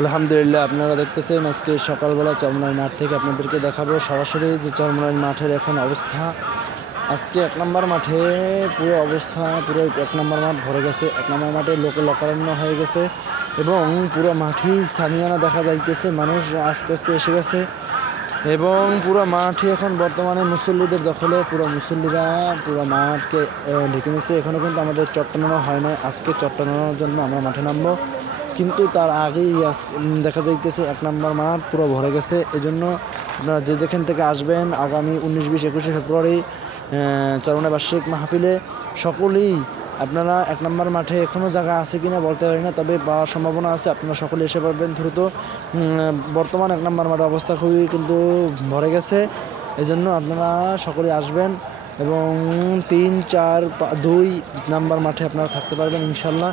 আলহামদুলিল্লাহ, আপনারা দেখতেছেন আজকে সকালবেলা চরমনাই মাঠ থেকে আপনাদেরকে দেখাবো সরাসরি যে চরমনাই মাঠের এখন অবস্থা। আজকে ১ নম্বর মাঠে পুরো অবস্থা, পুরো ১ নম্বর মাঠ ভরে গেছে। ১ নম্বর মাঠে লোকে লোকারণ্য হয়ে গেছে এবং পুরো মাঠেই সামিয়ানা দেখা যাইতেছে। মানুষ আস্তে আস্তে এসে গেছে এবং পুরো মাঠই এখন বর্তমানে মুসল্লিদের দখলে। পুরো মুসল্লিরা পুরো মাঠকে ঢেকে নিয়েছে। এখনও কিন্তু আমাদের চট টানানো হয় নাই। আজকে চট টানানোর জন্য আমরা মাঠে নামবো, কিন্তু তার আগেই দেখা যাইতেছে ১ নম্বর মাঠ পুরো ভরে গেছে। এজন্য আপনারা যে যেখান থেকে আসবেন আগামী ১৯, ২০, ২১শে ফেব্রুয়ারি চরমনাই বার্ষিক মাহফিলে সকলেই আপনারা ১ নম্বর মাঠে এখনও জায়গা আছে কিনা বলতে পারি না, তবে পাওয়ার সম্ভাবনা আছে। আপনারা সকলে এসে পারবেন দ্রুত। বর্তমান ১ নম্বর মাঠের অবস্থা খুবই কিন্তু ভরে গেছে। এজন্য আপনারা সকলেই আসবেন এবং ৩, ৪, ২ নম্বর মাঠে আপনারা থাকতে পারবেন ইনশাল্লাহ।